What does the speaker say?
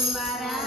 तुम्हारा